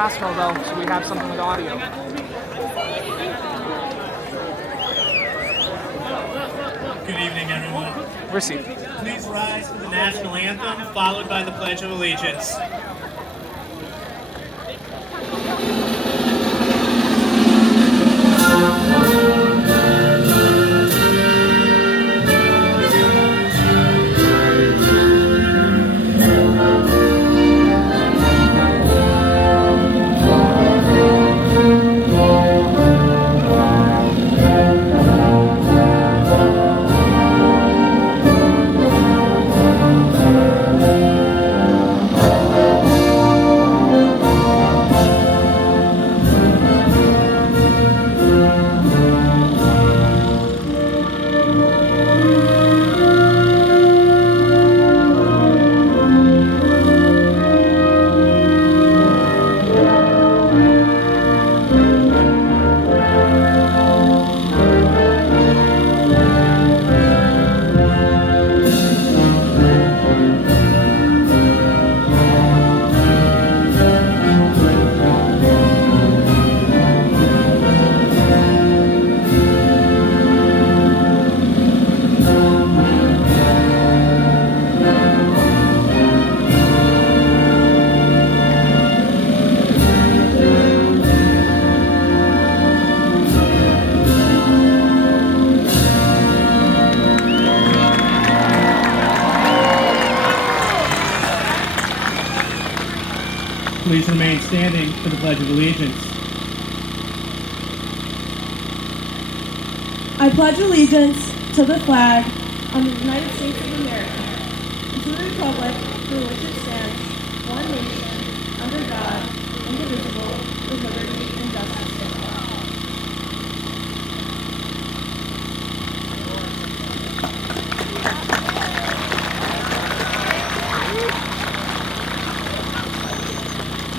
National, though, so we have something with audio. Good evening, everyone. Receive. Please rise for the national anthem, followed by the Pledge of Allegiance. Please remain standing for the Pledge of Allegiance. I pledge allegiance to the flag of the United States of America, and to the republic for which it stands, one nation, under God, indivisible, with liberty and justice for all.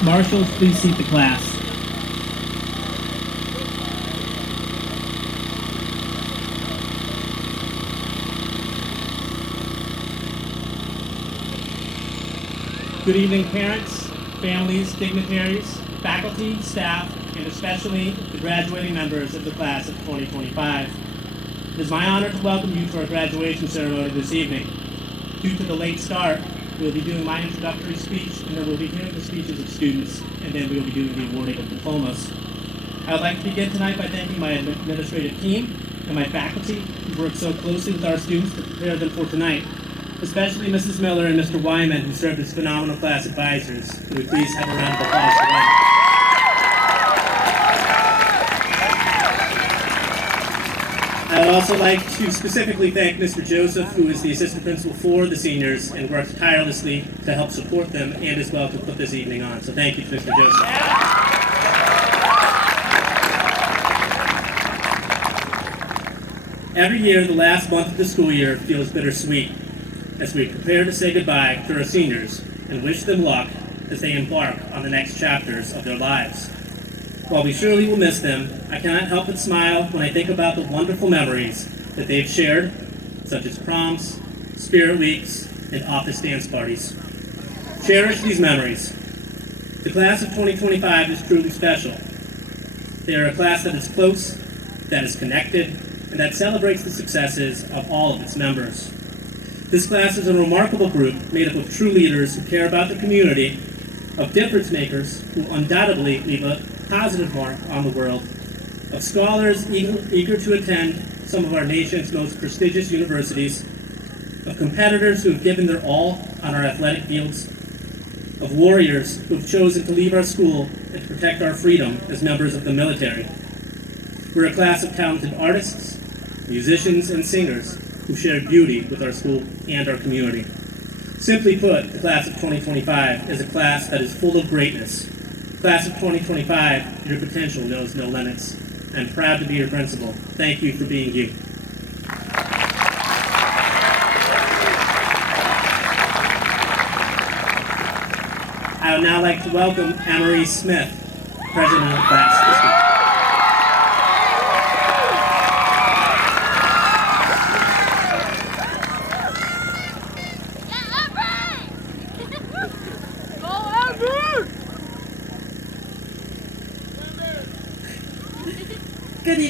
Marshals, please seat the class. Good evening, parents, families, dignitaries, faculty, staff, and especially the graduating members of the class of 2025. It is my honor to welcome you to our graduation ceremony this evening. Due to the late start, we'll be doing my introductory speech, and then we'll be hearing the speeches of students, and then we'll be doing the awarding of diplomas. I would like to begin tonight by thanking my administrative team and my faculty who worked so closely with our students to prepare them for tonight, especially Mrs. Miller and Mr. Wyman, who served as phenomenal class advisors. Can we please have a round of applause for them? I would also like to specifically thank Mr. Joseph, who is the assistant principal for the seniors and worked tirelessly to help support them and as well to put this evening on. So thank you to Mr. Joseph. Every year, the last month of the school year feels bittersweet as we prepare to say goodbye to our seniors and wish them luck as they embark on the next chapters of their lives. While we surely will miss them, I cannot help but smile when I think about the wonderful memories that they've shared, such as proms, spirit weeks, and office dance parties. Cherish these memories. The class of 2025 is truly special. They are a class that is close, that is connected, and that celebrates the successes of all of its members. This class is a remarkable group made up of true leaders who care about the community, of difference makers who undoubtedly leave a positive mark on the world, of scholars eager to attend some of our nation's most prestigious universities, of competitors who have given their all on our athletic fields, of warriors who have chosen to leave our school and to protect our freedom as members of the military. We're a class of talented artists, musicians, and singers who share beauty with our school and our community. Simply put, the class of 2025 is a class that is full of greatness. Class of 2025, your potential knows no limits. I'm proud to be your principal. Thank you for being you. I would now like to welcome Anne-Marie Smith, president of the class, to speak.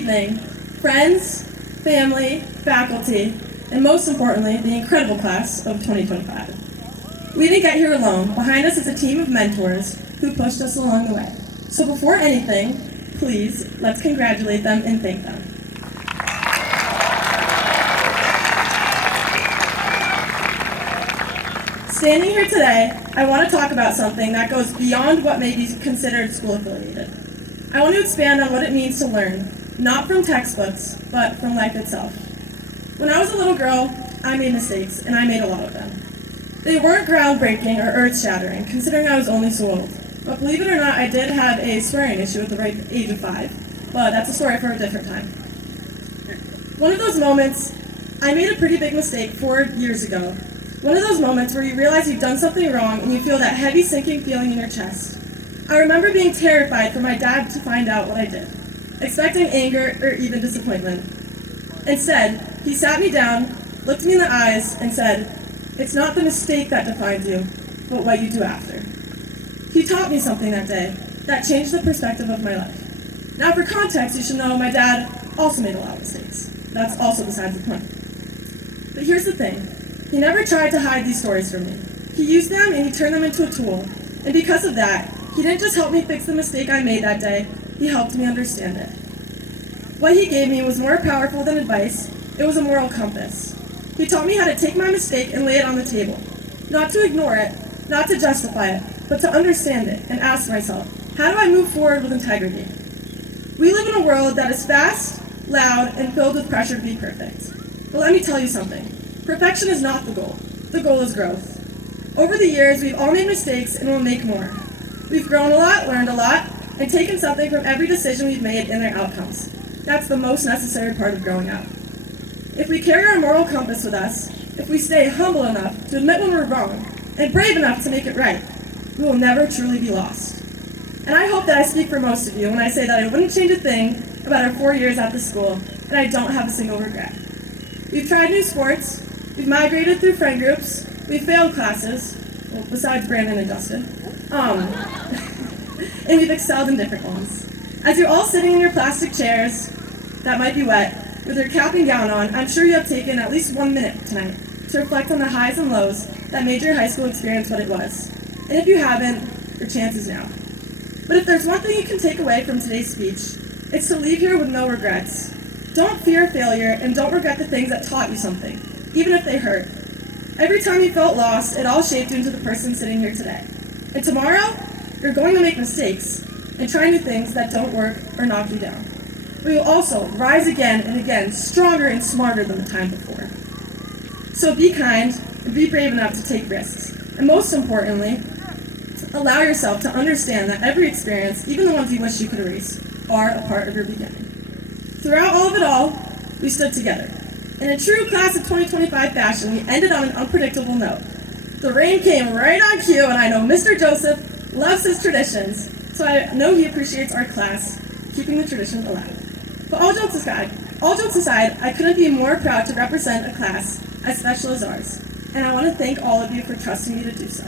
evening, friends, family, faculty, and most importantly, the incredible class of 2025. We didn't get here alone. Behind us is a team of mentors who pushed us along the way. So before anything, please, let's congratulate them and thank them. Standing here today, I want to talk about something that goes beyond what may be considered school affiliated. I want to expand on what it means to learn, not from textbooks, but from life itself. When I was a little girl, I made mistakes, and I made a lot of them. They weren't groundbreaking or earth-shattering, considering I was only so old. But believe it or not, I did have a swearing issue at the right age of 5, but that's a story for a different time. One of those moments, I made a pretty big mistake 4 years ago. One of those moments where you realize you've done something wrong and you feel that heavy sinking feeling in your chest. I remember being terrified for my dad to find out what I did, expecting anger or even disappointment. Instead, he sat me down, looked me in the eyes, and said, "It's not the mistake that defines you, but what you do after." He taught me something that day that changed the perspective of my life. Now for context, you should know my dad also made a lot of mistakes. That's also besides the point. But here's the thing. He never tried to hide these stories from me. He used them and he turned them into a tool. And because of that, he didn't just help me fix the mistake I made that day, he helped me understand it. What he gave me was more powerful than advice. It was a moral compass. He taught me how to take my mistake and lay it on the table. Not to ignore it, not to justify it, but to understand it and ask myself, how do I move forward with integrity? We live in a world that is fast, loud, and filled with pressure to be perfect. But let me tell you something. Perfection is not the goal. The goal is growth. Over the years, we've all made mistakes and will make more. We've grown a lot, learned a lot, and taken something from every decision we've made and their outcomes. That's the most necessary part of growing up. If we carry our moral compass with us, if we stay humble enough to admit when we're wrong, and brave enough to make it right, we will never truly be lost. And I hope that I speak for most of you when I say that I wouldn't change a thing about our 4 years at the school, and I don't have a single regret. We've tried new sports, we've migrated through friend groups, we've failed classes, well, besides Brandon and Justin, and we've excelled in different ones. As you're all sitting in your plastic chairs that might be wet, with your cap and gown on, I'm sure you have taken at least 1 minute tonight to reflect on the highs and lows that made your high school experience what it was. And if you haven't, your chance is now. But if there's one thing you can take away from today's speech, it's to leave here with no regrets. Don't fear failure and don't regret the things that taught you something, even if they hurt. Every time you felt lost, it all shaped you into the person sitting here today. And tomorrow, you're going to make mistakes and try new things that don't work or knock you down. But you'll also rise again and again, stronger and smarter than the time before. So be kind and be brave enough to take risks. And most importantly, allow yourself to understand that every experience, even the ones you wish you could erase, are a part of your beginning. Throughout all of it all, we stood together. In a true class of 2025 fashion, we ended on an unpredictable note. The rain came right on cue, and I know Mr. Joseph loves his traditions, so I know he appreciates our class, keeping the tradition alive. But all jokes aside, I couldn't be more proud to represent a class as special as ours, and I want to thank all of you for trusting me to do so.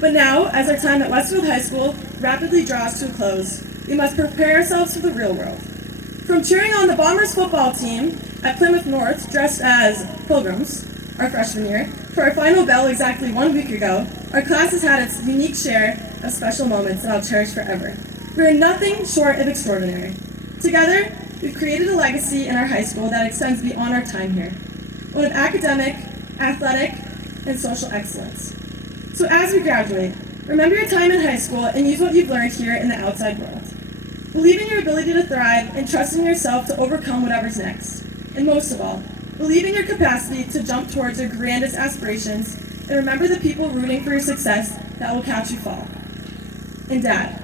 But now, as our time at Westfield High School rapidly draws to a close, we must prepare ourselves for the real world. From cheering on the Bombers football team at Plymouth North dressed as pilgrims, our freshman year, to our final bell exactly 1 week ago, our class has had its unique share of special moments that I'll cherish forever. We are nothing short of extraordinary. Together, we've created a legacy in our high school that extends beyond our time here, one of academic, athletic, and social excellence. So as we graduate, remember your time in high school and use what you've learned here in the outside world. Believe in your ability to thrive and trust in yourself to overcome whatever's next. And most of all, believe in your capacity to jump towards your grandest aspirations and remember the people rooting for your success that will catch you fall. And Dad,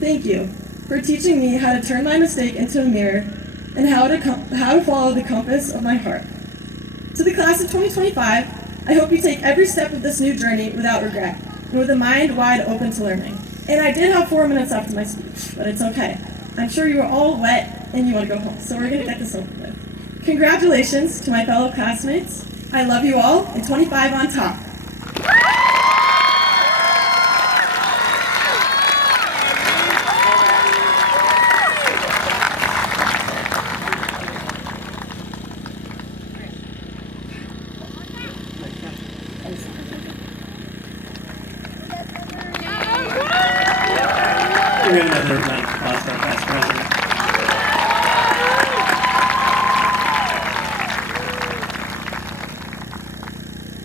thank you for teaching me how to turn my mistake into a mirror and how to follow the compass of my heart. To the class of 2025, I hope you take every step of this new journey without regret and with a mind wide open to learning. And I did have 4 minutes left of my speech, but it's okay. I'm sure you are all wet and you want to go home, so we're going to get this over with. Congratulations to my fellow classmates. I love you all, and 25 on top.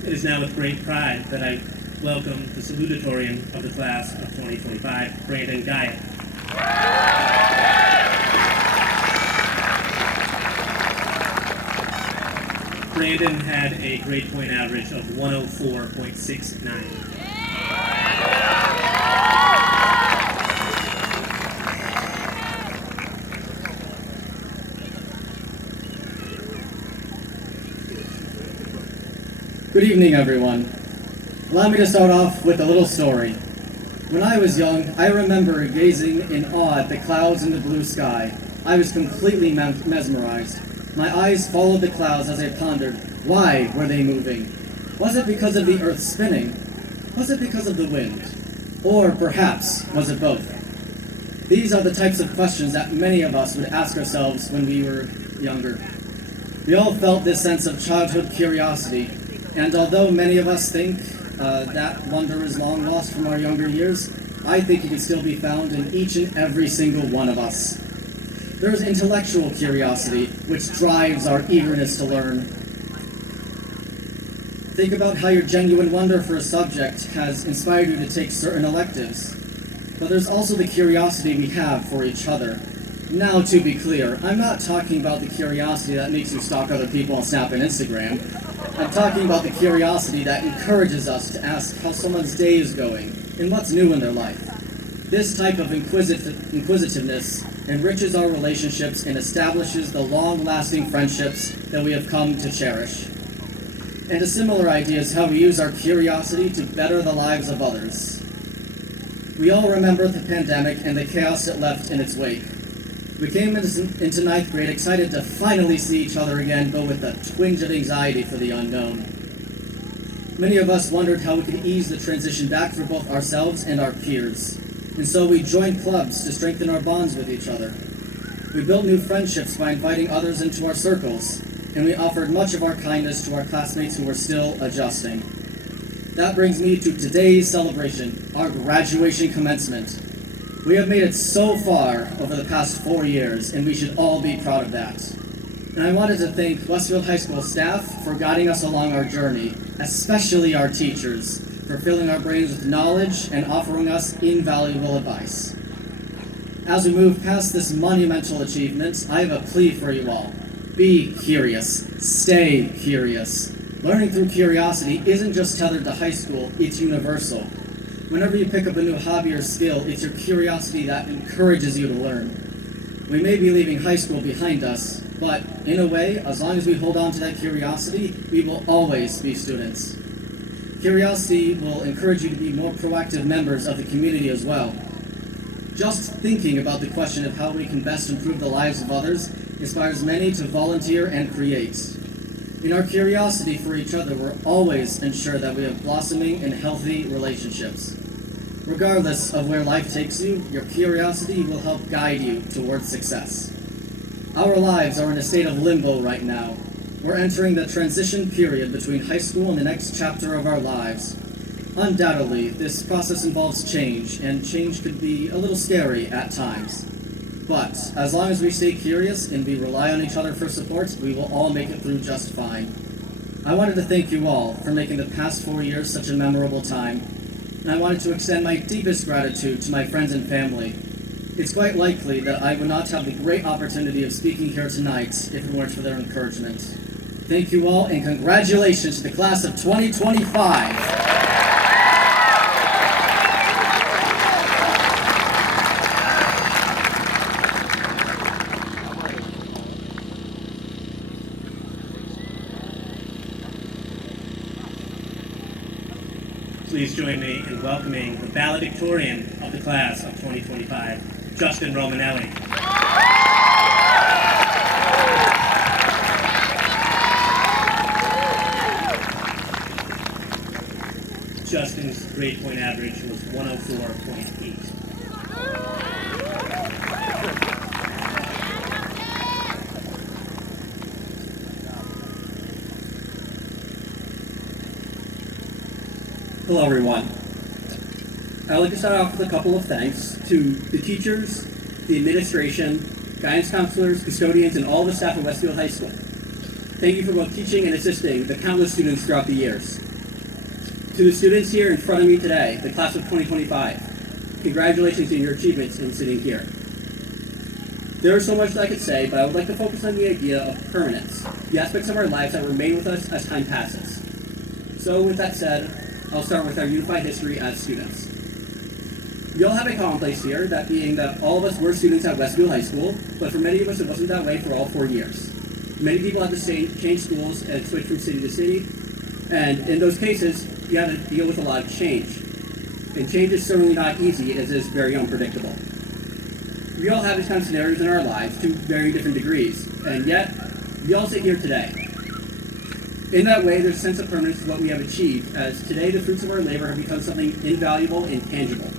It is now with great pride that I welcome the Salutatorian of the class of 2025, Brandon Guyatt. Brandon had a grade point average of 104.69. Good evening, everyone. Allow me to start off with a little story. When I was young, I remember gazing in awe at the clouds in the blue sky. I was completely mesmerized. My eyes followed the clouds as I pondered, why were they moving? Was it because of the earth spinning? Was it because of the wind? Or perhaps, was it both? These are the types of questions that many of us would ask ourselves when we were younger. We all felt this sense of childhood curiosity, and although many of us think that wonder is long lost from our younger years, I think it can still be found in each and every single one of us. There is intellectual curiosity, which drives our eagerness to learn. Think about how your genuine wonder for a subject has inspired you to take certain electives. But there's also the curiosity we have for each other. Now, to be clear, I'm not talking about the curiosity that makes you stalk other people on Snap and Instagram. I'm talking about the curiosity that encourages us to ask how someone's day is going and what's new in their life. This type of inquisitiveness enriches our relationships and establishes the long-lasting friendships that we have come to cherish. And a similar idea is how we use our curiosity to better the lives of others. We all remember the pandemic and the chaos it left in its wake. We came into ninth grade excited to finally see each other again, but with a twinge of anxiety for the unknown. Many of us wondered how we could ease the transition back for both ourselves and our peers. And so we joined clubs to strengthen our bonds with each other. We built new friendships by inviting others into our circles, and we offered much of our kindness to our classmates who were still adjusting. That brings me to today's celebration, our graduation commencement. We have made it so far over the past 4 years, and we should all be proud of that. And I wanted to thank Westfield High School staff for guiding us along our journey, especially our teachers, for filling our brains with knowledge and offering us invaluable advice. As we move past this monumental achievement, I have a plea for you all. Be curious. Stay curious. Learning through curiosity isn't just tethered to high school, it's universal. Whenever you pick up a new hobby or skill, it's your curiosity that encourages you to learn. We may be leaving high school behind us, but in a way, as long as we hold on to that curiosity, we will always be students. Curiosity will encourage you to be more proactive members of the community as well. Just thinking about the question of how we can best improve the lives of others inspires many to volunteer and create. In our curiosity for each other, we'll always ensure that we have blossoming and healthy relationships. Regardless of where life takes you, your curiosity will help guide you towards success. Our lives are in a state of limbo right now. We're entering the transition period between high school and the next chapter of our lives. Undoubtedly, this process involves change, and change could be a little scary at times. But as long as we stay curious and we rely on each other for support, we will all make it through just fine. I wanted to thank you all for making the past 4 years such a memorable time, and I wanted to extend my deepest gratitude to my friends and family. It's quite likely that I would not have the great opportunity of speaking here tonight if it weren't for their encouragement. Thank you all, and congratulations to the class of 2025. Please join me in welcoming the Valedictorian of the class of 2025, Justin Romanelli. Justin's grade point average was 104.8. Hello, everyone. I'd like to start off with a couple of thanks to the teachers, the administration, guidance counselors, custodians, and all the staff at Westfield High School. Thank you for both teaching and assisting the countless students throughout the years. To the students here in front of me today, the class of 2025, congratulations on your achievements in sitting here. There is so much that I could say, but I would like to focus on the idea of permanence, the aspects of our lives that remain with us as time passes. So with that said, I'll start with our unified history as students. We all have a common place here, that being that all of us were students at Westfield High School, but for many of us it wasn't that way for all 4 years. Many people had to change schools and switch from city to city, and in those cases, you had to deal with a lot of change. And change is certainly not easy, as it is very unpredictable. We all have these kind of scenarios in our lives to very different degrees, and yet, we all sit here today. In that way, there's a sense of permanence to what we have achieved, as today the fruits of our labor have become something invaluable and tangible.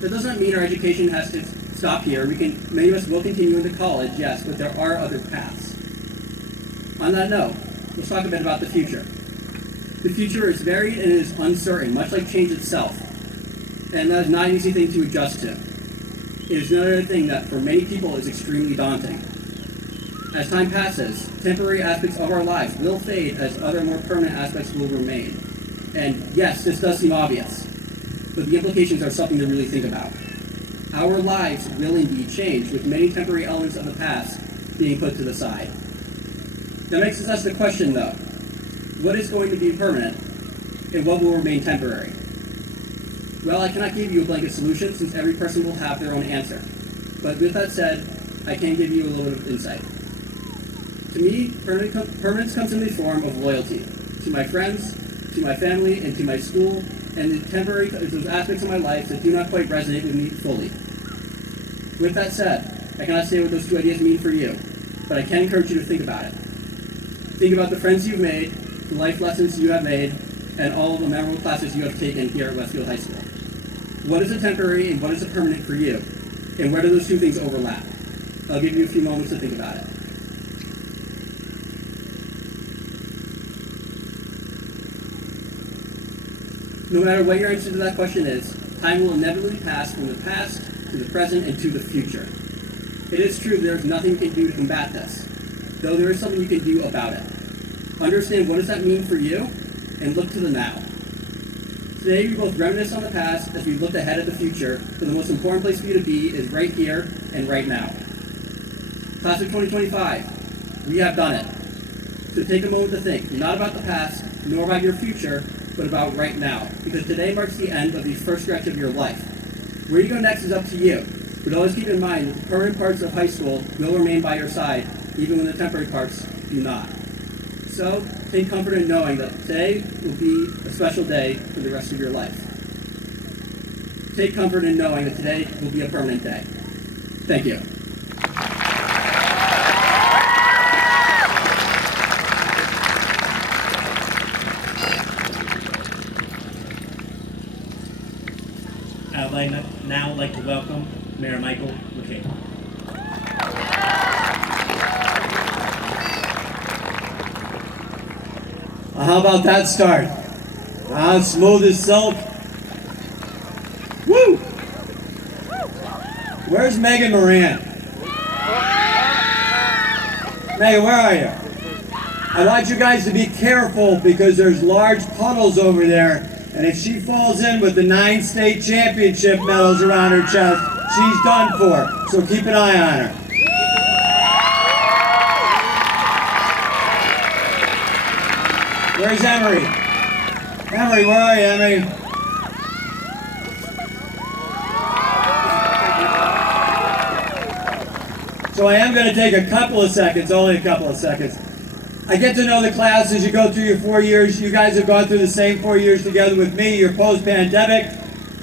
That does not mean our education has to stop here. Many of us will continue into college, yes, but there are other paths. On that note, let's talk a bit about the future. The future is varied and it is uncertain, much like change itself. And that is not an easy thing to adjust to. It is another thing that for many people is extremely daunting. As time passes, temporary aspects of our lives will fade as other more permanent aspects will remain. And yes, this does seem obvious, but the implications are something to really think about. Our lives will indeed change, with many temporary elements of the past being put to the side. That makes us ask the question, though, what is going to be permanent, and what will remain temporary? Well, I cannot give you a blanket solution, since every person will have their own answer. But with that said, I can give you a little bit of insight. To me, permanence comes in the form of loyalty to my friends, to my family, and to my school, and the temporary those aspects of my life that do not quite resonate with me fully. With that said, I cannot say what those two ideas mean for you, but I can encourage you to think about it. Think about the friends you've made, the life lessons you have made, and all of the memorable classes you have taken here at Westfield High School. What is a temporary and what is a permanent for you? And where do those two things overlap? I'll give you a few moments to think about it. No matter what your answer to that question is, time will inevitably pass from the past to the present and to the future. It is true there is nothing you can do to combat this, though there is something you can do about it. Understand what does that mean for you, and look to the now. Today we both reminisce on the past as we look ahead at the future, but the most important place for you to be is right here and right now. Class of 2025, we have done it. So take a moment to think, not about the past, nor about your future, but about right now, because today marks the end of the first stretch of your life. Where you go next is up to you, but always keep in mind that the permanent parts of high school will remain by your side, even when the temporary parts do not. So, take comfort in knowing that today will be a special day for the rest of your life. Take comfort in knowing that today will be a permanent day. Thank you. I'd now like to welcome Mayor Michael McCabe. How about that start? Smooth as silk. Woo! Where's Megan Moran? Megan, where are you? I want you guys to be careful because there's large puddles over there, and if she falls in with the 9 state championship medals around her chest, she's done for. So keep an eye on her. Where's Emery? Emery, where are you, Emery? So I am going to take a couple of seconds, only a couple of seconds. I get to know the class as you go through your 4 years. You guys have gone through the same 4 years together with me. You're post-pandemic.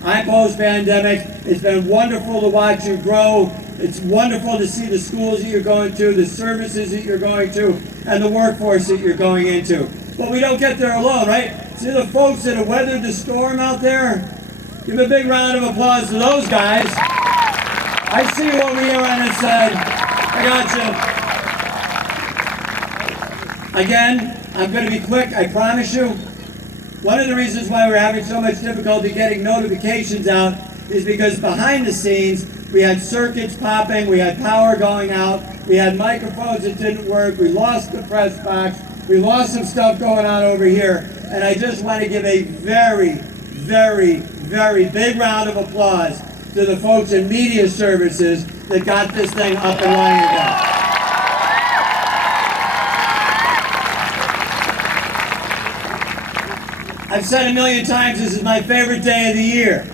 I'm post-pandemic. It's been wonderful to watch you grow. It's wonderful to see the schools that you're going to, the services that you're going to, and the workforce that you're going into. But we don't get there alone, right? See the folks that have weathered the storm out there? Give a big round of applause to those guys. I see you over here on this side. I got you. Again, I'm going to be quick, I promise you. One of the reasons why we're having so much difficulty getting notifications out is because behind the scenes, we had circuits popping, we had power going out, we had microphones that didn't work, we lost the press box, We lost some stuff going on over here, and I just want to give a very, very, very big round of applause to the folks in media services that got this thing up and running again. I've said a million times, this is my favorite day of the year.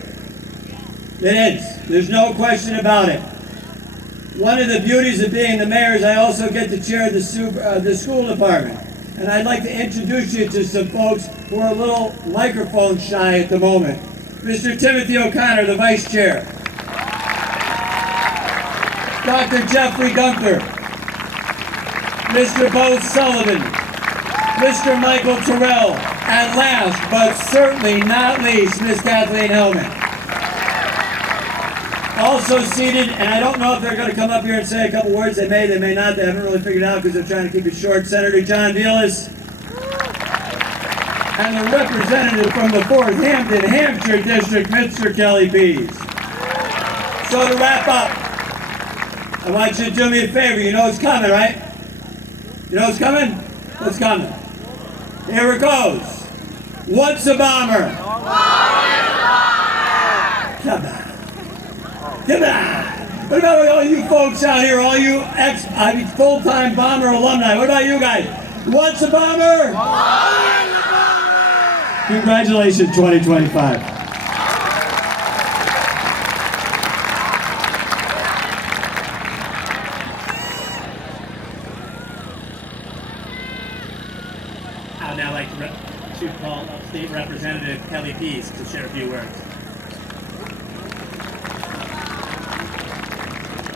It is. There's no question about it. One of the beauties of being the mayor is I also get to chair the school department. And I'd like to introduce you to some folks who are a little microphone shy at the moment. Mr. Timothy O'Connor, the vice chair. Dr. Jeffrey Gunther. Mr. Bo Sullivan. Mr. Michael Terrell. And last, but certainly not least, Miss Kathleen Hellman. Also seated, and I don't know if they're going to come up here and say a couple words. They may not. They haven't really figured out because they're trying to keep it short. Senator John Velas. And the representative from the 4th Hampton, Hampshire District, Mr. Kelly Pease. So to wrap up, I want you to do me a favor. You know what's coming, right? You know what's coming? What's coming? Here it goes. What's a bomber? Come on. Come on! What about all you folks out here, all you full-time bomber alumni? What about you guys? What's a bomber? Congratulations, 2025. I'd now like to call up State Representative Kelly Pease to share a few words.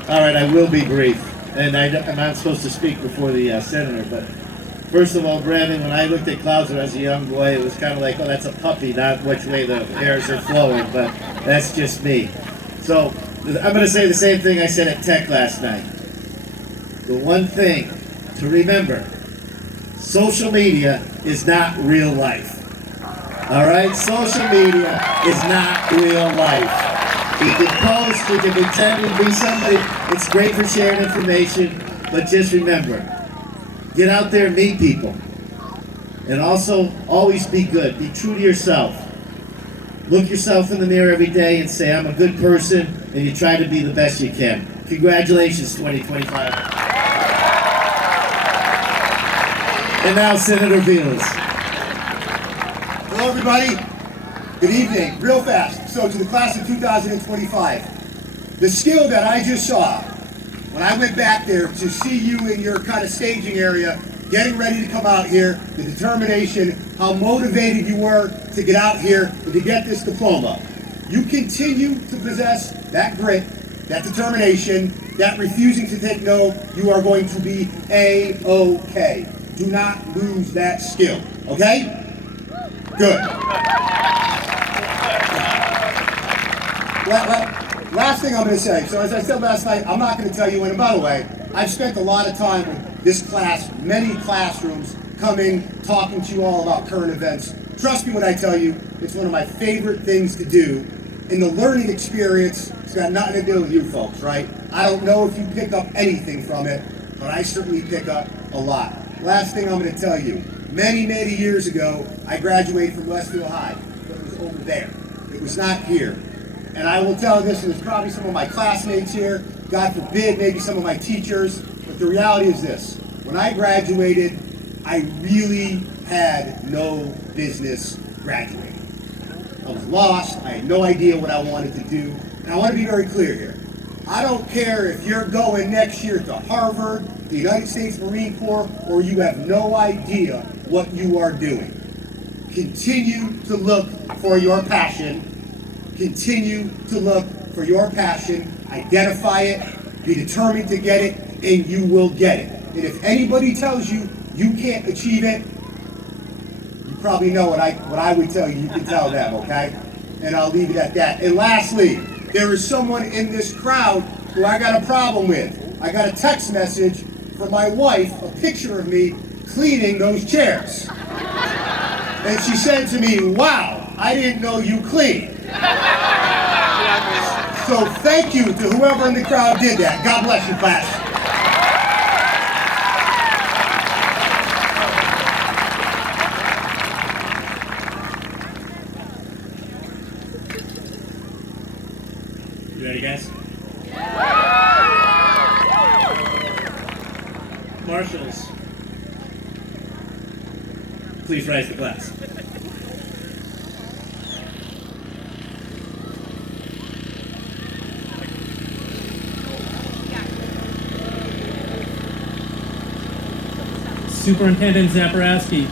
All right, I will be brief, and I'm not supposed to speak before the senator, but first of all, Brandon, when I looked at Clouser as a young boy, it was kind of like, oh, that's a puppy, not which way the hairs are flowing, but that's just me. So I'm going to say the same thing I said at Tech last night. The one thing to remember, social media is not real life. All right? Social media is not real life. You can post, you can pretend to be somebody. It's great for sharing information, but just remember, get out there and meet people. And also, always be good. Be true to yourself. Look yourself in the mirror every day and say, I'm a good person, and you try to be the best you can. Congratulations, 2025. And now, Senator Velas. Hello, everybody. Good evening. Real fast. So, to the class of 2025, the skill that I just saw when I went back there to see you in your kind of staging area, getting ready to come out here, the determination, how motivated you were to get out here and to get this diploma. You continue to possess that grit, that determination, that refusing to take no. You are going to be A-OK. Do not lose that skill. Okay? Good. Last thing I'm going to say, so as I said last night, I'm not going to tell you when, and by the way, I've spent a lot of time with this class, many classrooms, coming, talking to you all about current events. Trust me when I tell you, it's one of my favorite things to do. In the learning experience, it's got nothing to do with you folks, right? I don't know if you pick up anything from it, but I certainly pick up a lot. Last thing I'm going to tell you, many, many years ago, I graduated from Westfield High, but it was over there. It was not here. And I will tell this, and there's probably some of my classmates here, God forbid, maybe some of my teachers, but the reality is this. When I graduated, I really had no business graduating. I was lost, I had no idea what I wanted to do, and I want to be very clear here. I don't care if you're going next year to Harvard, the United States Marine Corps, or you have no idea what you are doing. Continue to look for your passion. Continue to look for your passion, identify it, be determined to get it, and you will get it. And if anybody tells you you can't achieve it, you probably know what I would tell you. You can tell them, okay? And I'll leave it at that. And lastly, there is someone in this crowd who I got a problem with. I got a text message from my wife, a picture of me cleaning those chairs. And she said to me, wow, I didn't know you cleaned. So thank you to whoever in the crowd did that. God bless you, class. Ready, guys? Marshals, please rise to class. Superintendent Zaporowski,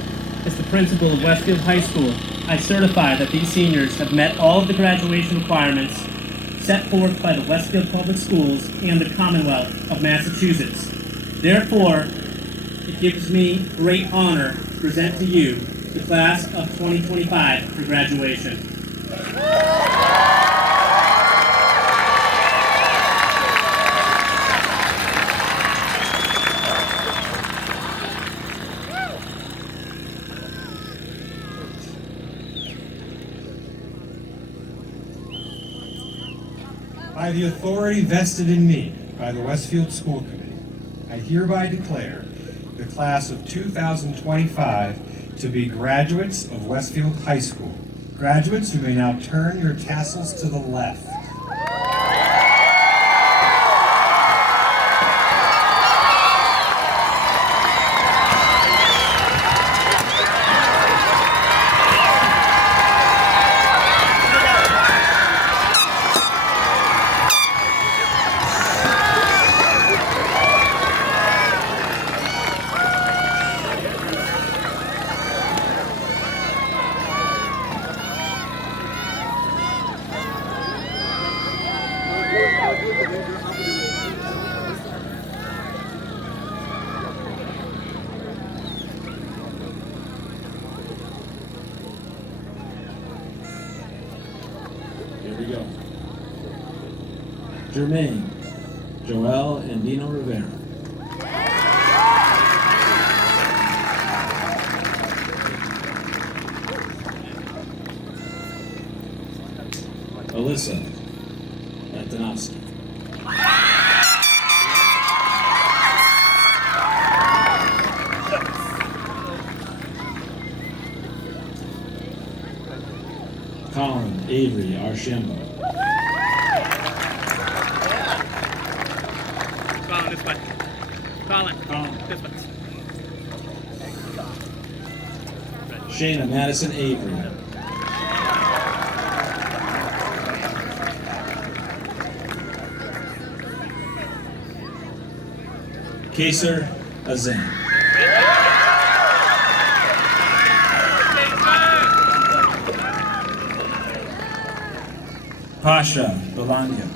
as the principal of Westfield High School, I certify that these seniors have met all of the graduation requirements set forth by the Westfield Public Schools and the Commonwealth of Massachusetts. Therefore, it gives me great honor to present to you the class of 2025 for graduation. By the authority vested in me by the Westfield School Committee, I hereby declare the class of 2025 to be graduates of Westfield High School. Graduates, you may now turn your tassels to the left. Here we go. Jermaine, Joel, and Dino Rivera. Alyssa Antonovsky. Colin Avery Archambault. Colin, this way. Colin, this way. Shayna Madison Avery. Kaser Azan. Pasha Belanya.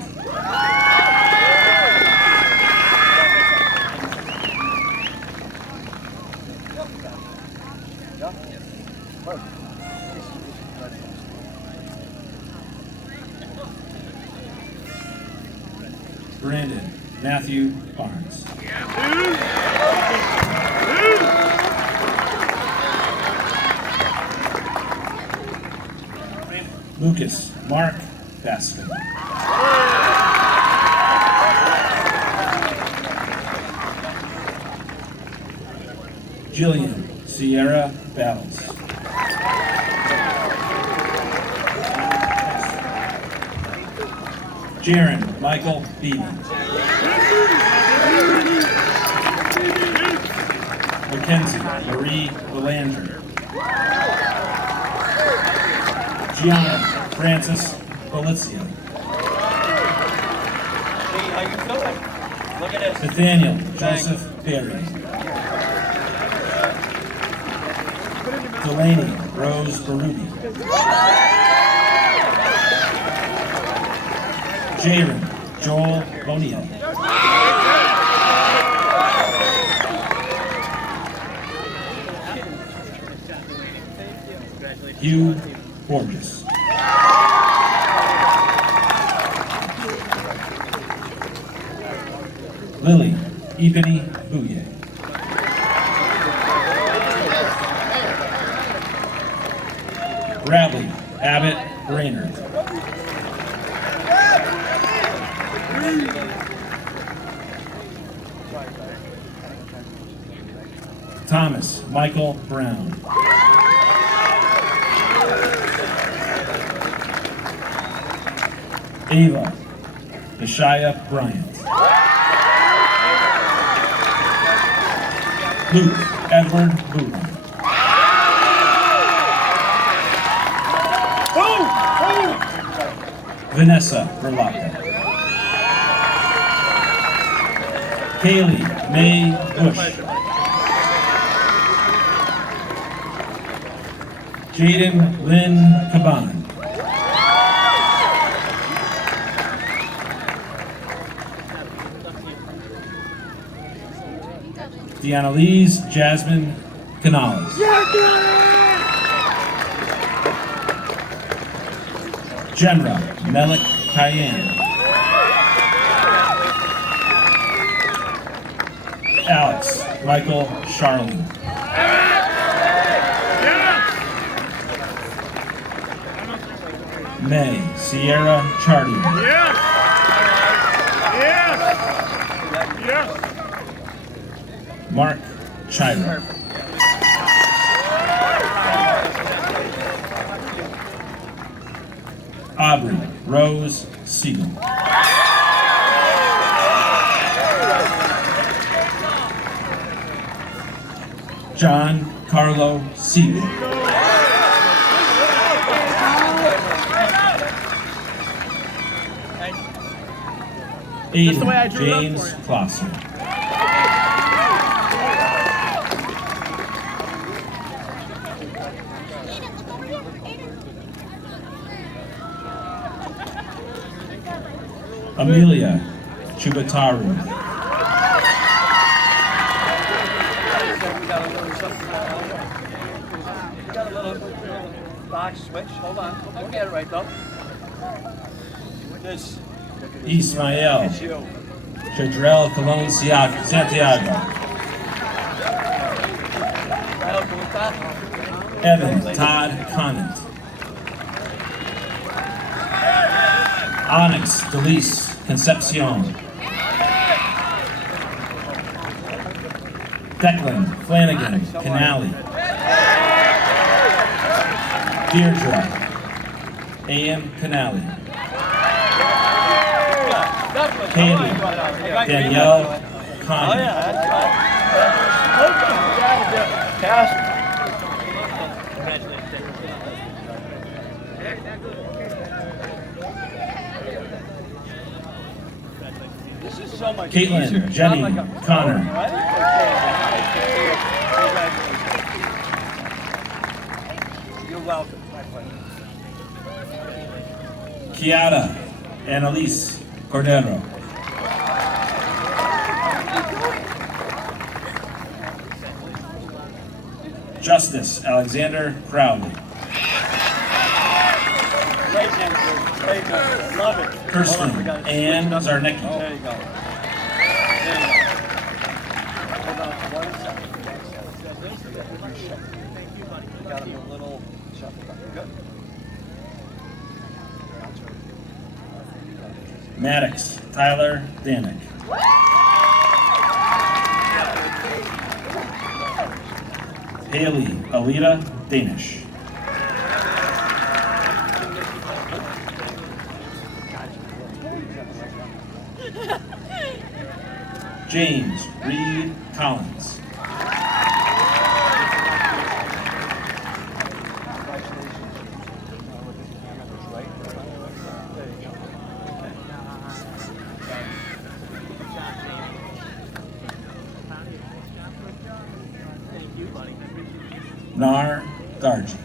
Brandon Matthew Barnes. Lucas Mark Baskin. Jillian Sierra Battles. Jaron Michael Beebe. Mackenzie Marie Belanger. Gianna Francis Belizia. Nathaniel Joseph Berry. Delaney Rose Baruti. Jaron Joel Bonilla. Hugh Borges. Lily Ebony Bouye. Bradley Abbott Brainerd. Thomas Michael Brown. Ava Ishaya Bryant. Luke Edward Booton. Vanessa Verlocka. Kaylee May Bush. Jaden Lynn Caban. Deanna Lees Jasmine Canales. Gemra Melik Cayenne. Alex Michael Charlene. May Sierra Chartier. Mark Chira. Aubrey Rose Siegel. John Carlo Siegel. Aiden James Klosser. Amelia Chubataru. Box switch. Hold on. We'll get it right though. This. Ismael Chadrell Colon Santiago. Evan Todd Conant. Onyx Delise Concepcion. Declan Flanagan Canali. Deirdre A.M. Canali. Kaylee Danielle Conner. Caitlin Jenny Connor. You're welcome, my friend. Kiara Annalise Cordero. Justice Alexander Crowley. Love it. Kirsten Ann Zarnicki. There you go. Hold on for 1 second. Got him a little shuffle. Good. Maddox Tyler Danick. Haley Alita Danish. James Reed Collins. Nar Darji.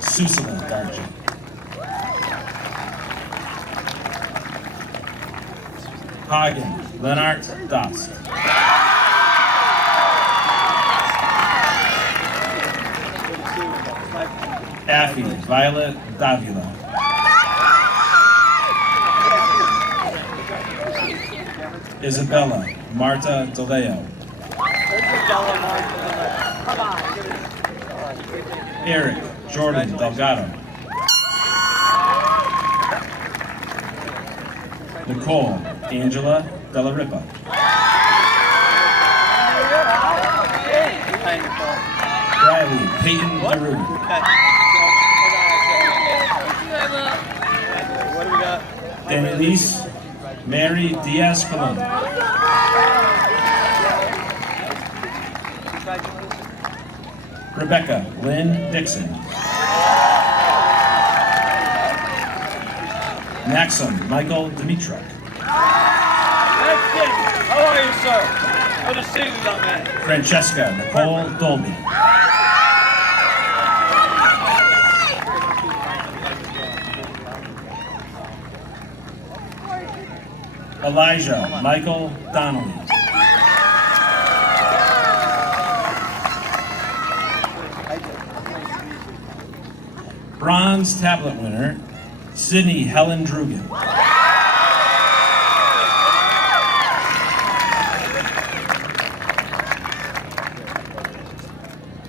Susila Darji. Hagen Leonard Dost. Affy Violet Davila. Isabella Marta DeLeo. Eric Jordan Delgado. Nicole Angela Della Ripa. Riley Peyton DeRue. Denise Mary Diaz Colon. Rebecca Lynn Dixon. Maxim Michael Dimitruk. How are you, sir? Good to see you, young man. Francesca Nicole Dolby. Elijah Michael Donnelly. Bronze tablet winner, Sydney Helen Drugan.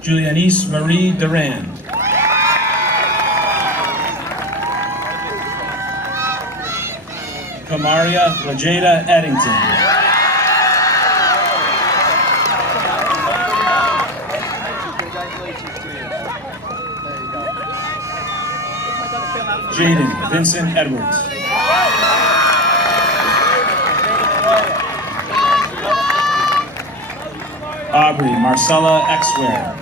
Julianice Marie Durand. Kamaria Lajeda Eddington. Jaden Vincent Edwards. Aubrey Marcella Exware.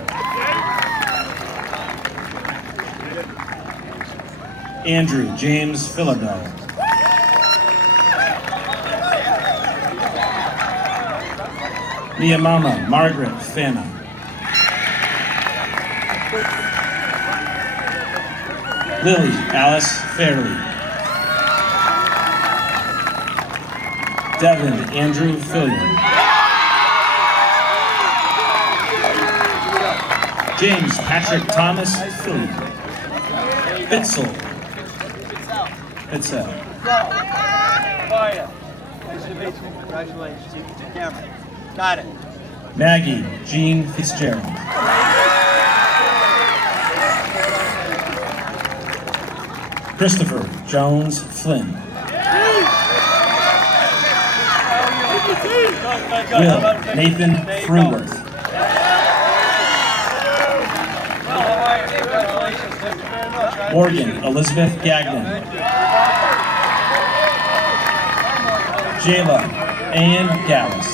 Andrew James Philabel. Niamama Margaret Fana. Lily Alice Fairley. Devin Andrew Fillion. James Patrick Thomas Fillion. Bitzel. Bitzel. How are you? Nice to meet you. Congratulations. You can camera. Got it. Maggie Jean Fitzgerald. Christopher Jones Flynn. Will Nathan Fruworth. Morgan Elizabeth Gagnon. Jayla Ann Gallus.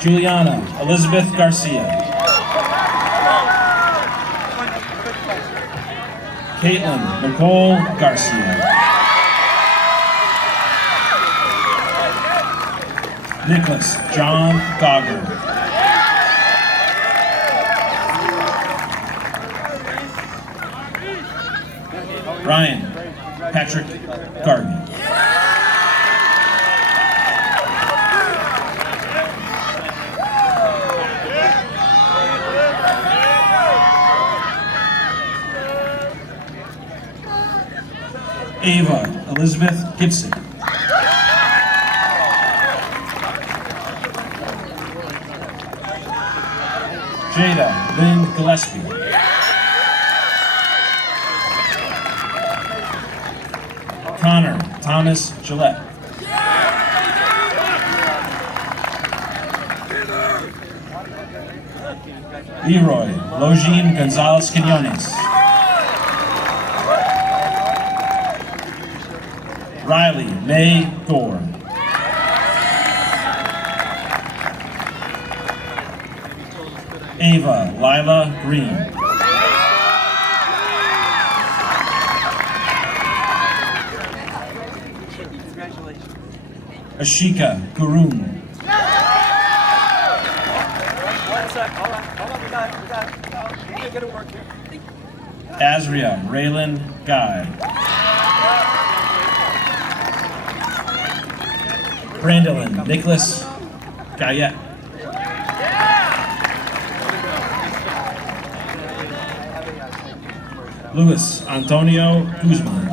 Juliana Elizabeth Garcia. Caitlin Nicole Garcia. Nicholas John Gogger. Ryan Patrick Gardner. Ava Elizabeth Gibson. Jada Lynn Gillespie. Connor Thomas Gillette. Leroy Logine Gonzalez Quinones. Riley May Gore. Ava Lila Green. Ashika Gurun. One sec. Hold on. We got it. We're gonna work here. Azria Raylan Guy. Brandolin Nicholas Guyette. Luis Antonio Guzman.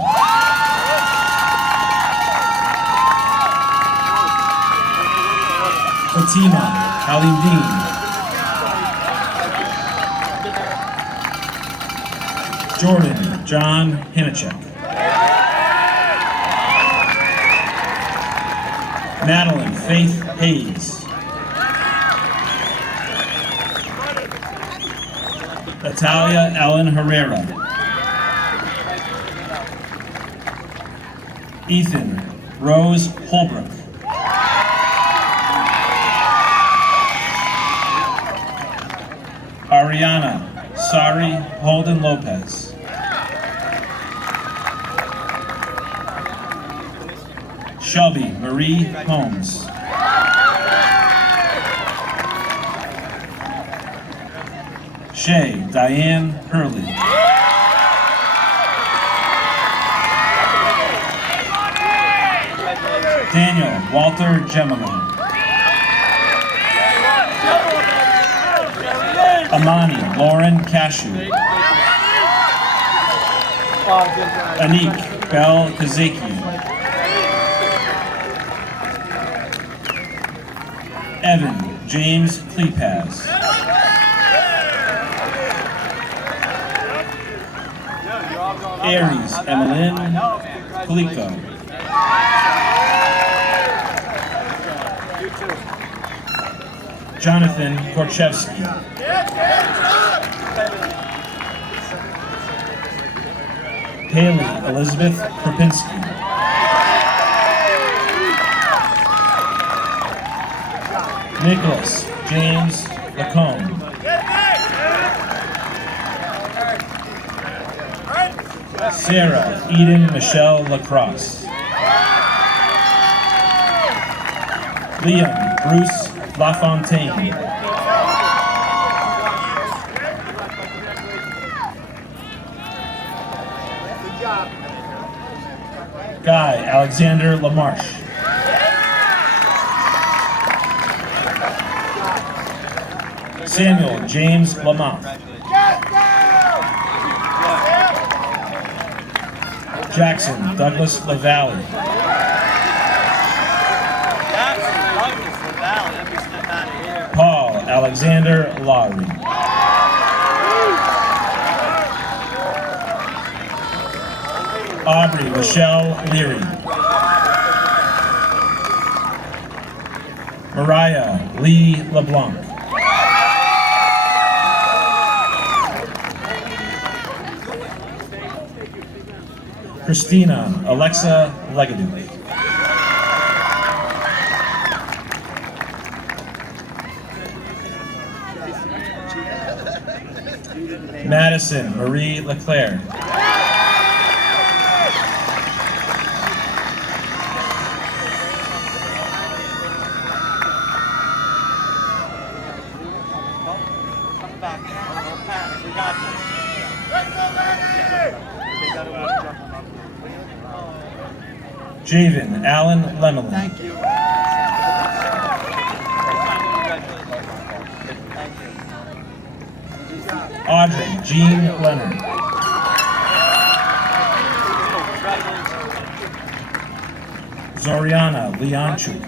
Fatima Halimdin. Jordan John Hinachek. Madeline Faith Hayes. Natalia Ellen Herrera. Ethan Rose Holbrook. Ariana Sari Holden Lopez. Shelby Marie Holmes. Shay Diane Hurley. Daniel Walter Gemini. Amani Lauren Cashew. Anik Bell Kazaki. Evan James Klepaz. Aries Emmeline Kalico. Jonathan Korchevsky. Haley Elizabeth Kropinski. Nicholas James Lacombe. Sarah Eden Michelle Lacrosse. Liam Bruce LaFontaine. Guy Alexander LaMarche. Samuel James Lamont. Jackson Douglas LaValle. Paul Alexander Lowry. Aubrey Michelle Leary. Mariah Lee LeBlanc. Christina Alexa Legadou. Madison Marie Leclerc. Javen Allen Lemelin. Thank you. Audrey Jean Leonard. Zoriana Leonchuk.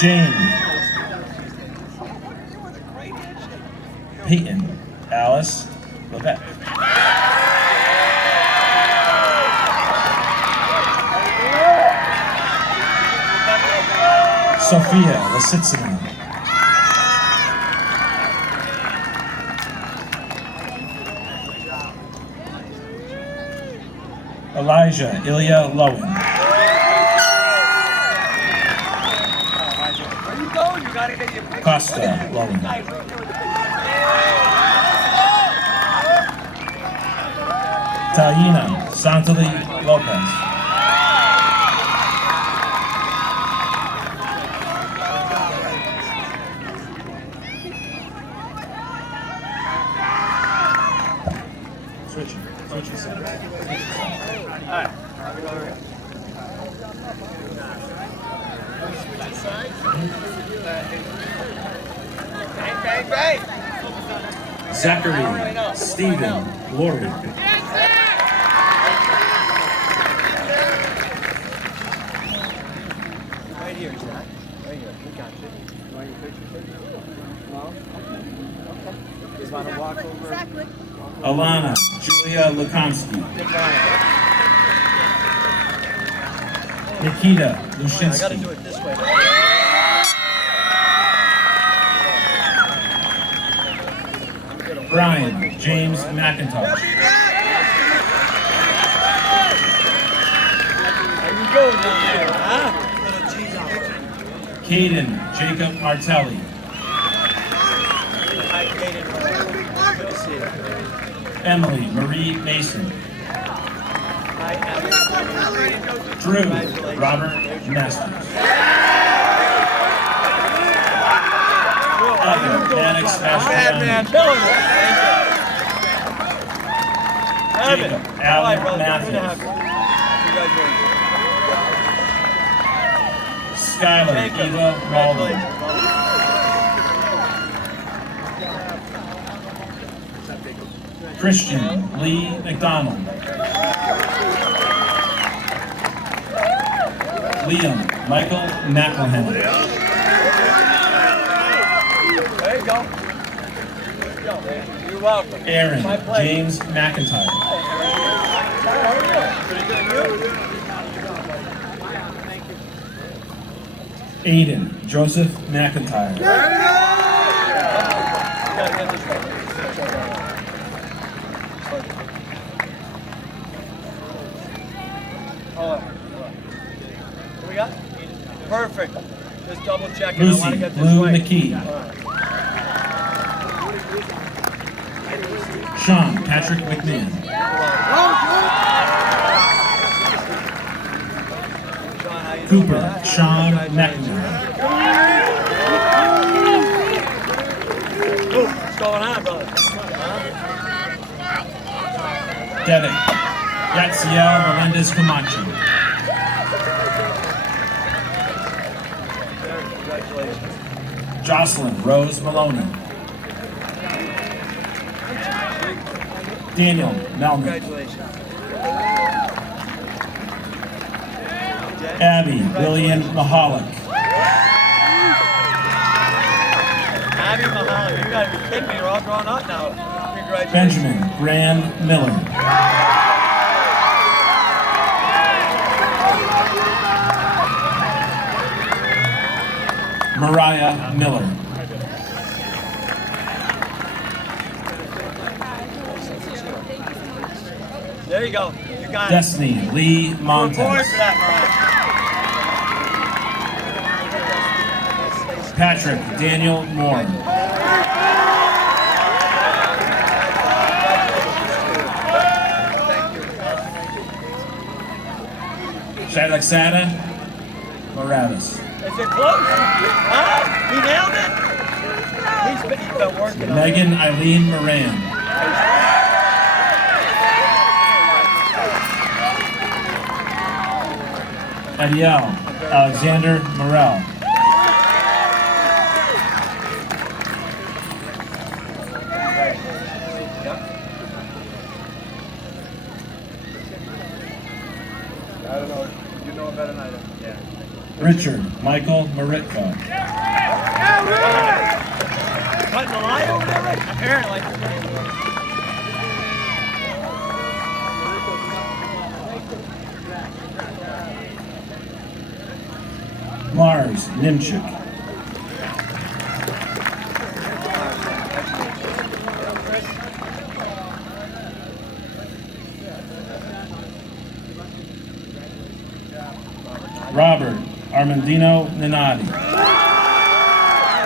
Jane Peyton Alice Levesque. Sophia Lasitsina. Elijah Ilya Lowen. Costa Lowen. Taina Santali Lopez. Switching sides. Alright. Bang, bang, bang! Zachary Stephen Lori. Right here, Jack. Right here. We got you. You want your picture? No? Okay. Just want to walk over. Exactly. Alana Julia Lukomsky. Nikita Lushinsky. I gotta do it this way. Brian James McIntosh. Caden Jacob Martelli. Emily Marie Mason. Drew Robert Masters. Evan Maddox Mastriani. Jacob Allen Matthews. Skylar Eva Baldwin. Christian Lee McDonald. Liam Michael McElhenny. There you go. You're welcome. Aaron James McIntyre. Aiden Joseph McIntyre. What we got? Perfect. Just double checking. I want to Lucy get this Lou right. McKee. Sean Patrick McMahon. Cooper Sean McNamara. What's going on, brother? Devitt Yatsiel Melendez Camacho. Congratulations. Jocelyn Rose Maloney. Daniel Melnick. Congratulations. Abby Lillian Mahalik. Abby Mahal, you gotta be kidding me. You're all grown up now. Congratulations. Benjamin Graham Miller. Mariah Miller. There you go. You got Destiny Lee it. Montes. Going for that, Patrick Daniel Moore. Shalaxana Morales. Is it close? Huh? He nailed it? He's been working on it. Megan Eileen Moran. Adiel Alexander Morel. I don't know. You know better than I do. Yeah. Richard Michael Maritka. Cutting the line over there, Rich? Apparently. Mars Nimchik. Robert Armandino Ninati.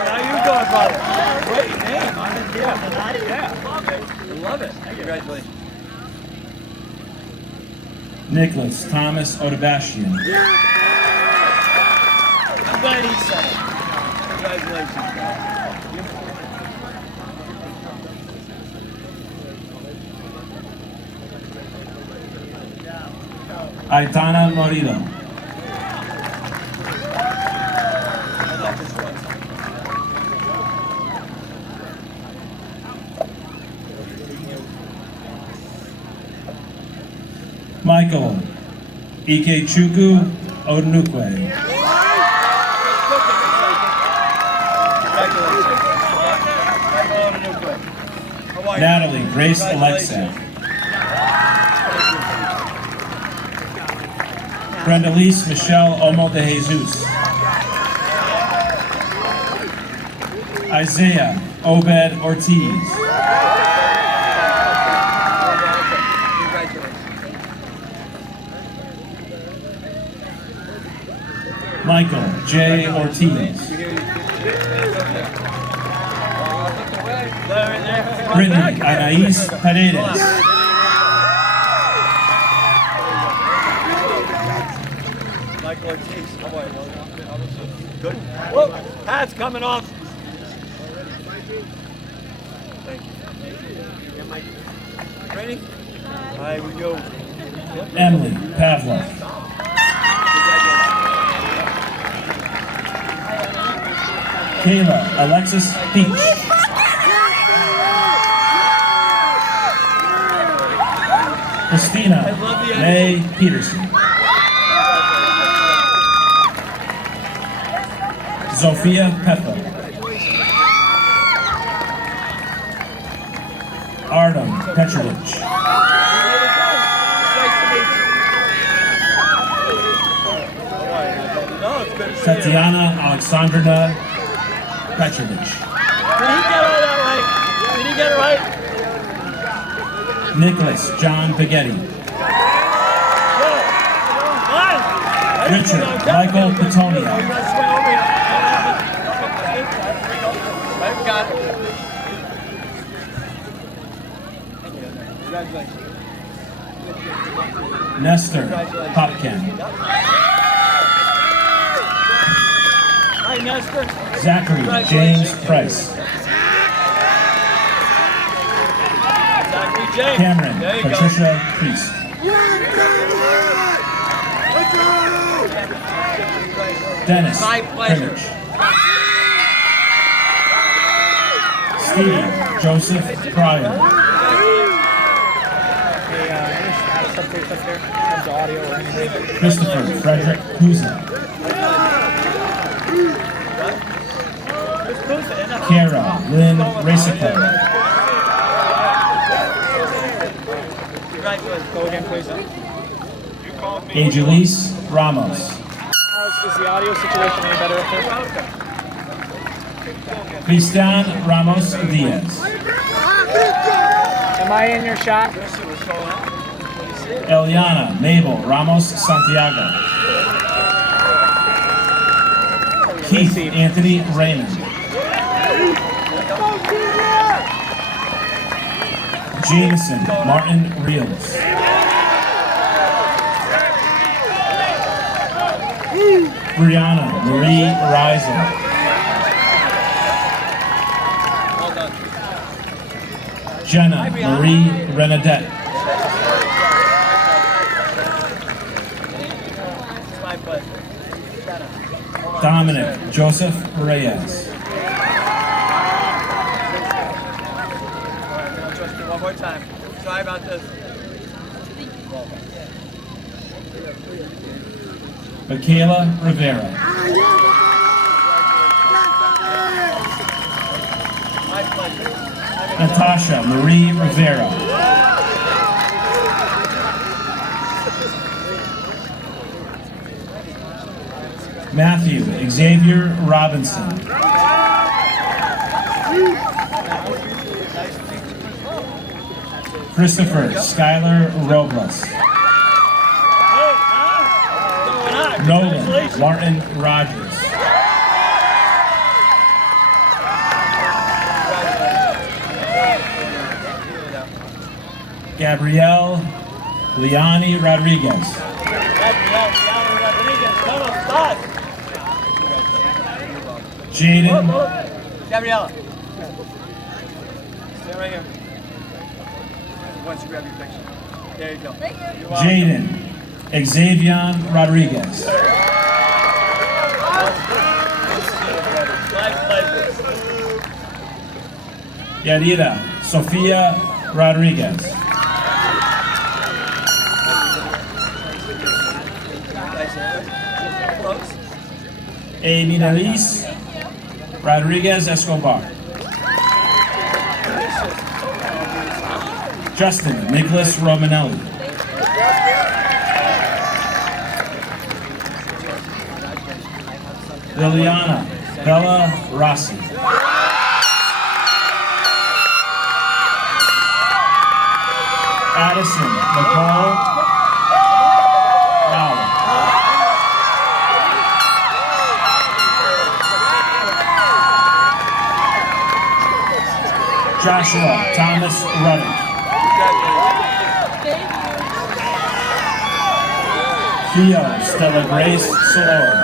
How you doing, brother? Great name. Yeah. Love it. Love it. Congratulations. Nicholas Thomas Odebastian. I'm glad he said it. Congratulations. Aitana Morido. Michael Ikechukwu Onukwe. Natalie Grace Alexa. Brendalise Michelle Omo de Jesus. Isaiah Obed Ortiz. Michael J. Ortiz. Brittany Anais Paredes. Michael Ortiz. Good. Whoa, hat's coming off. Thank you. Yeah, Mike. Ready? Hi, we go. Emily Pavlov. Kayla Alexis Peach. Christina May Peterson. Zofia Peppa. Artem Petrovich. Tatiana Alexandrovna Petrovich. Did he get all that right? Did he get it right? Nicholas John Spaghetti. Richard Michael Petonia. Got it. Nestor Popkin. Hi, Nestor. Zachary James Price. Zachary James. Cameron There you Patricia Priest. Dennis My pleasure. Kimmich. Steve Joseph Pryor. Hey, any status updates up there? In terms of audio or anything? Christopher Frederick Kuzan. Kara Lynn Racico. Go again, please. Angelise Ramos. Is the audio situation any better up there? Cristian Ramos Diaz. Am I in your shot? Eliana Mabel Ramos Santiago. Keith Anthony Raymond. Jameson Martin Reels. Brianna Marie Rizel. Jenna Marie Renadette. My pleasure. Dominic Joseph Reyes. One more time. Sorry about this. Michaela Rivera. My pleasure. Natasha Marie Rivera. Matthew Xavier Robinson. Christopher Skylar Robles. Nolan Martin Rogers. Gabrielle Leoni Rodriguez. Jaden Gabriella. Stay right here. Once you grab your picture. There you go. Jaden Xavier Rodriguez. My pleasure. Yadira Sofia Rodriguez. Emilis Rodriguez Escobar. Justin Nicholas Romanelli. Liliana Bella Rossi. Addison Nicole Rowell. Joshua Thomas Ruddick. Theo Stella Grace Solora.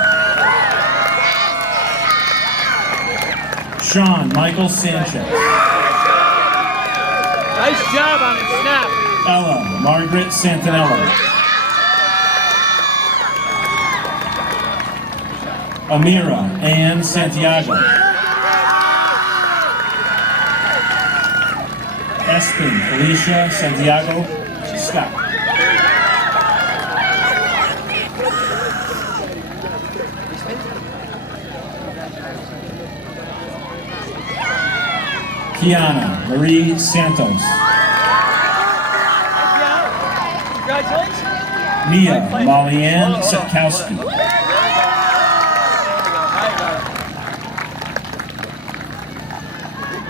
Sean Michael Sanchez. Nice job on the snap. Ella Margaret Santinello. Amira Ann Santiago. Espen Felicia Santiago Scott. Kiana Marie Santos. Congratulations. Mia Molly-Ann Setkowski.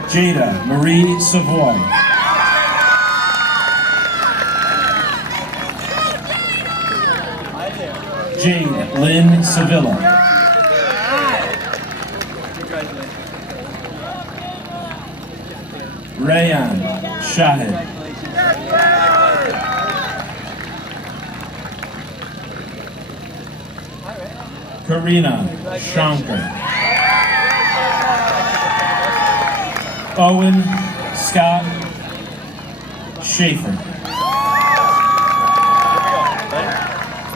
Jada Marie Savoy. Jade Lynn Sevilla. Rayan Shahid. Karina Shankar. Owen Scott Schaefer.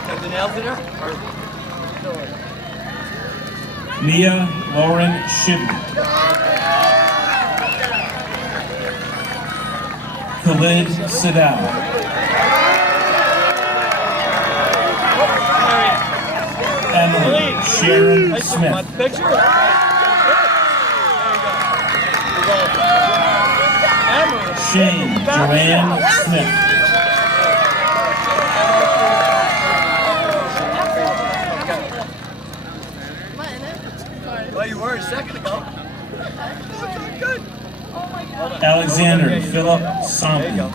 Got the nails in her? Mia Lauren Shibby. Khalid Sadal. Emily Sharon Smith. Picture? Shane Joanne Smith. Well, you were a second ago. Good. Alexander Philip Sompi.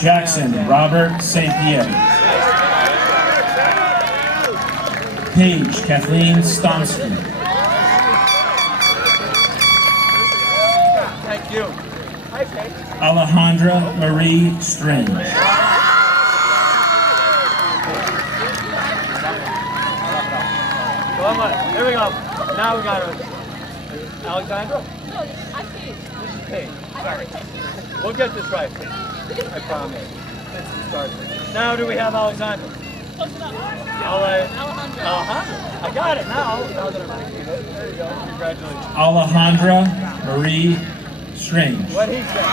Jackson Robert St. Pierre. Paige Kathleen Stomsky. Thank you. Alejandra Marie Strange. Come on. Here we go. Now we got her. Alexandra? No, I paid. This is Paige. Sorry. We'll get this right. I promise. This is the start. Now do we have Alexandra? Close enough. Alejandra. I got it now. Now that I'm thinking it. There you go. Congratulations. Alejandra Marie Strange. What he said.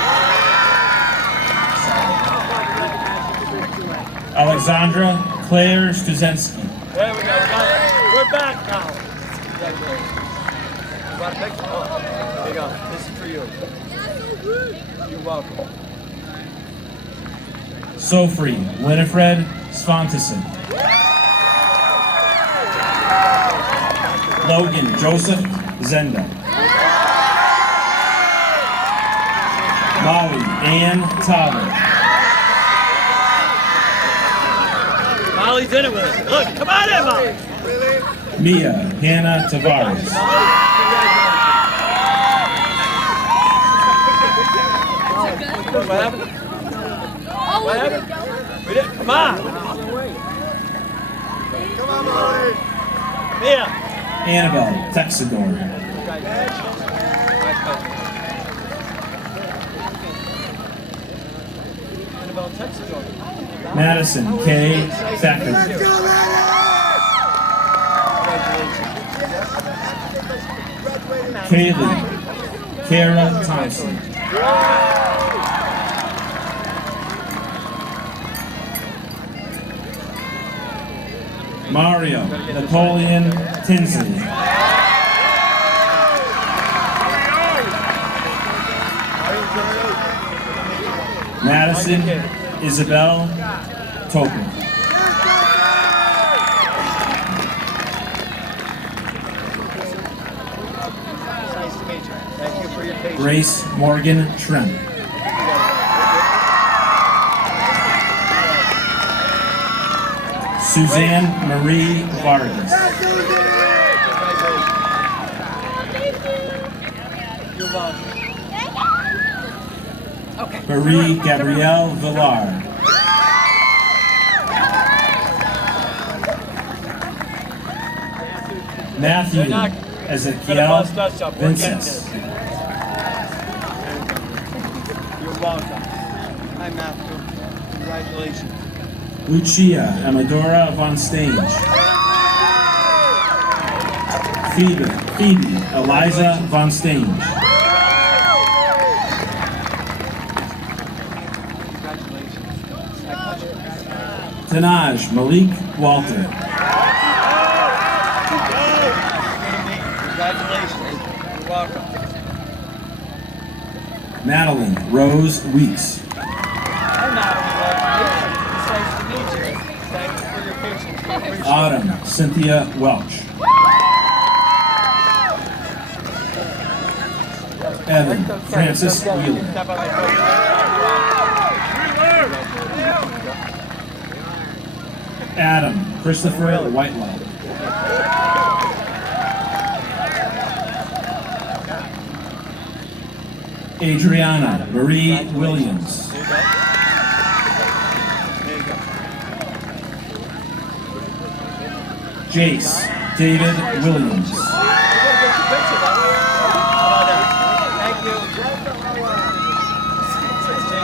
Alexandra Claire Stuzensky. There we go. We got it. We're back now. Congratulations. You want a picture? Oh, there you go. This is for you. You're welcome. Sofri Winifred Svanteson. Logan Joseph Zenda. Molly Ann Tauber. Molly's in it with us. Look, come on in, Molly. Mia Hannah Tavares. What happened? What happened? We didn't. Come on. Come on, Molly. Mia. Annabelle Texador. Annabelle Texador. Madison K. Thacker. Kaylee Kara Thompson. Mario Napoleon Tinsley. Madison Isabel Topin. Thank you for your patience. Grace Morgan Trent. Suzanne Marie Vargas. on. Marie Gabrielle Villar. Matthew Ezekiel Vinces. You're welcome. Hi, Matthew. Congratulations. Lucia Amadora von Stange. Phoebe Eliza von Stange. Tanaj Malik Walter. Congratulations. You're welcome. Madeline Rose Weeks. Hi, Madeline. It's nice to meet you. Thank you for your patience. We appreciate it. Autumn Cynthia Welch. Evan Francis Wheeler. Adam Christopher Whitelaw. Adriana Marie Williams. Jace David Williams.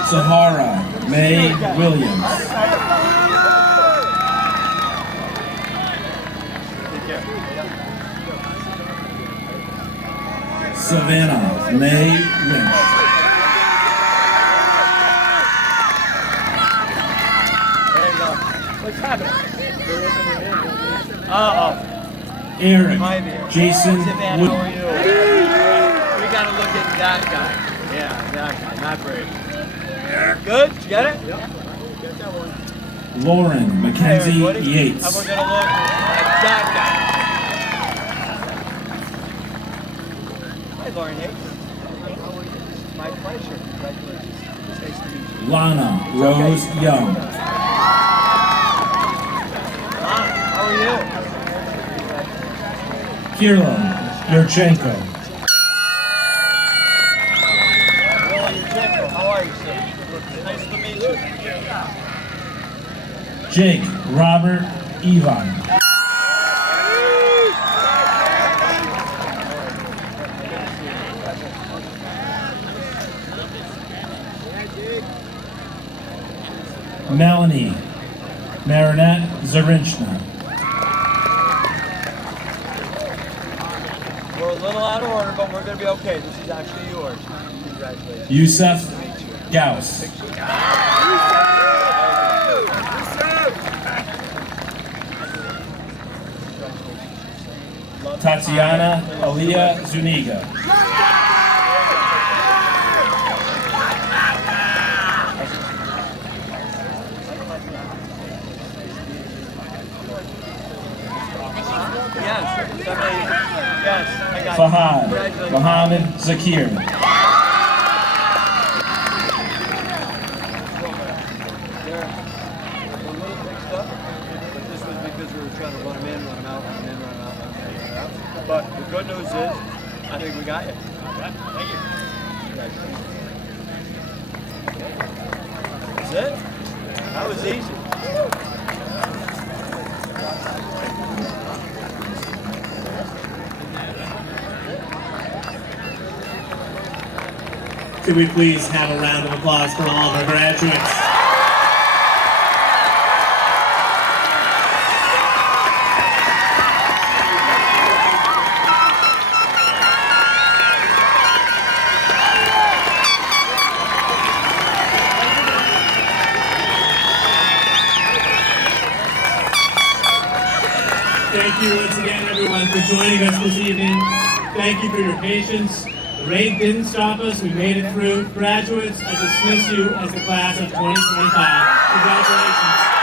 Sahara May Williams. Savannah May Lynch. What's happening? Eric Jason Savannah, how Wood. are you? We gotta look at that guy. Yeah, that guy. Not great. Good? Did you get it? Yep. Get that one. Lauren Mackenzie Hey, everybody. Yates. And we're gonna look at that guy. Hi, Lauren Yates. It's my pleasure. Congratulations. It's nice to meet you. Lana Rose Young. How are you? Kirlo Yurchenko. How are you, sir? Nice to meet you. Jake Robert Ivan. Melanie Marinette Zarinchna. We're a little out of order, but we're going to be okay. This is actually yours. Congratulations. Yusef Gauss. Tatiana Aliyah Zuniga. Yes, I got Fahad Congratulations. Mohammed Zakir. They're a little mixed up, but this was because we were trying to run them in, run them out, run them in, run them out, run them in, run them out. But the good news is, I think we got you. Thank you. That's it? That was easy. Could we please have a round of applause for all of our graduates? Thank you once again, everyone, for joining us this evening. Thank you for your patience. The rain didn't stop us. We made it through. Graduates, I dismiss you as the class of 2025. Congratulations.